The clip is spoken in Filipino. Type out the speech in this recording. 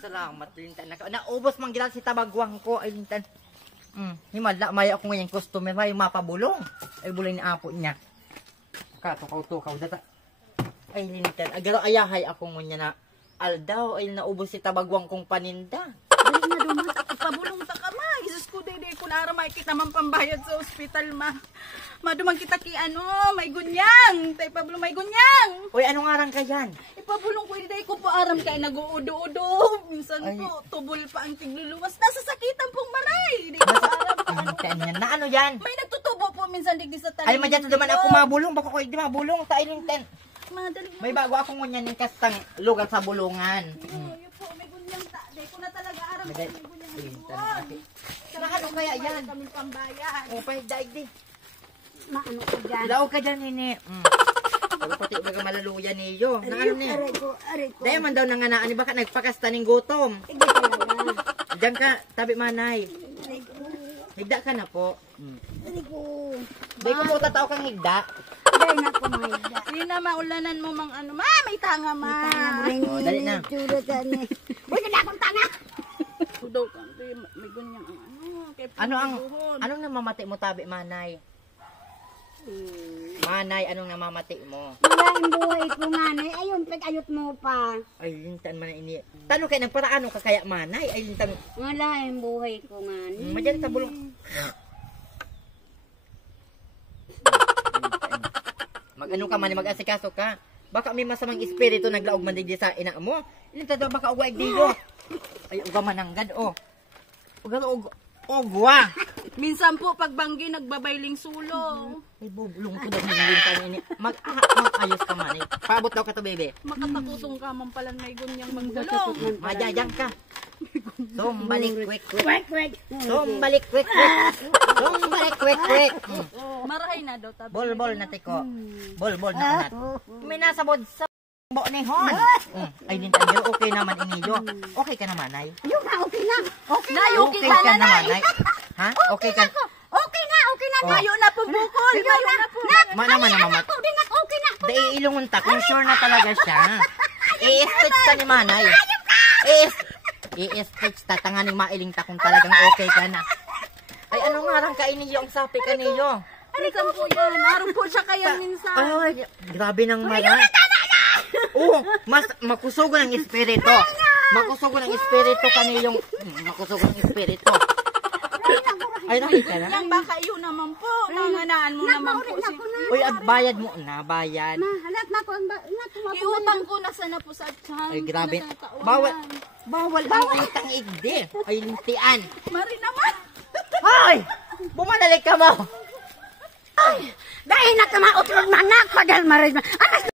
Salamat, Lintan. Naubos man gila si tabagwang ko, ay Lintan. Himala, may ako ngayon customer, may mapabulong. Ay bulay ni apo niya. Katukaw-tukaw, data. Ay Lintan, agaro ayahay ako ngunya na aldaw, ay naubos si tabagwang kong paninda. Dali na dumat, pabulong ta ka ma. Isus ko day ko nara makikita man pambayad sa ospital ma. Madumang kita ki ano, may gunyang. Tay pabulong may gunyang. Uy, anong arang ka yan? Ipabulong ko day ko pa aram kay nag-uudo-udo. Minsan Ay. po tubol pa ang tigluluwas. Nasa sakitan pong maray. Di ko aram pa ano. Lintan yan. Na ano yan? May nagtutubo po minsan digdi sa talim. Ay, madyan naman ako mabulong. Baka ko hindi mabulong. Tayo Lintan. Madali na. May bago ako ngunya ng kastang lugar sa bulungan. Yun po, may gunyang ta. Day ko na talaga aram Madali. kay may gunyang Lintan. nagbuwan. Ano kaya yan? Kami pambayan. O, pa daig di. Maano ko dyan? Ilaw ka dyan, nini. Pero pati baga malaluya niyo. Na ano ni? Aray ko. Dahil man daw nanganaan ni baka nagpakasta ng gutom. Hindi talaga. Diyan ka, tabi manay. Aray ko. Higda ka na po. Aray ko. Dahil ko po tatao kang higda. Dahil na po mga higda. Hindi na maulanan mo mang ano. Ma, may tanga ma. O, dali na. Uy, ganda akong tanga. Sudaw ka. May ganyang ano. Anong namamati mo tabi manay? Manay, anong namamati mo? Wala yung buhay ko nga na. Ayun, pag-ayot mo pa. Ay, lintan man ini. Tanong kayo, nagparaano ka kaya manay? Ay, lintan. Wala yung buhay ko nga na. Madyan sa bulong. Mag-ano ka man, mag-asikaso ka. Baka may masamang espiritu naglaog man digdi sa ina mo. Lintan daw baka ugwa igdigo. Ay, ugwa mananggad, oh. Ugwa. Minsan po, pag banggi, nagbabayling sulong. Ay, bubulong ko daw ng lintan ini. Mag-ayos ka man, eh. Paabot daw ka to, bebe. Makatakutong ka man pala may gunyang manggulong. Majajang ka. Sumbalik, kwek, kwek. Sumbalik, kwek, kwek. Sumbalik, kwek, kwek. Marahay na daw tabi. Bol-bol na tiko. Bol-bol na unat. May nasabod sa bo ni Hon. Ay, din tayo. Okay naman, iniyo. Okay ka naman, ay. Yung ka, okay na. Okay na, Okay ka naman, ay. Ha? Okay ka. Okay na. Oh. Mayo na po bukol. Mayo na po. Naman. Okay na. Dahil ilungon ta. Kung sure na talaga siya. I-stitch ta ni Manay. I-stitch ta. Tanganing mailing ta kung talagang okay ka na. Ay, anong ngarang ka iniyo ang sapi ka niyo? Minsan po yan. Naroon po siya kaya minsan. Ay, grabe ng mara. Oo, mas makusugo ng espiritu. Makusugo ng espiritu kaniyong makusugo ng espiritu. Ay, nakita na. Yang baka iyo naman po. Nanganaan mo naman po. Uy, at bayad mo na, bayad. Halat na ko. Iutang ko na sana po sa tiyan. Ay, grabe. Bawal ang utang igdi. Ay, lintian. Mari naman. Ay! Bumanalik ka mo! Dahil na kamaot ng manak. Pagal maray.